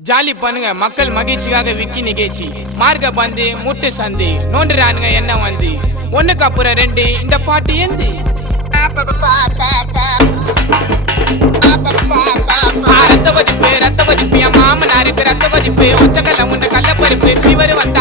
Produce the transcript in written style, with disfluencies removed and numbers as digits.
jolly பண்ணுங்க மக்கள் மகிழ்ச்சிக்காக விக்கி நிகழ்ச்சி மார்க்க பந்து முட்டு சந்தி நோண்டுறானுங்க என்ன வந்து ஒண்ணுக்கு அப்புறம் ரெண்டு இந்த பாட்டு ஏந்து ரத்த வதிப்பு என் மாமனாருக்கு ரத்த வதிப்பு ஒச்சக்கல்ல உண்ட கள்ளப்பருப்பு ஃபீவர் வந்தா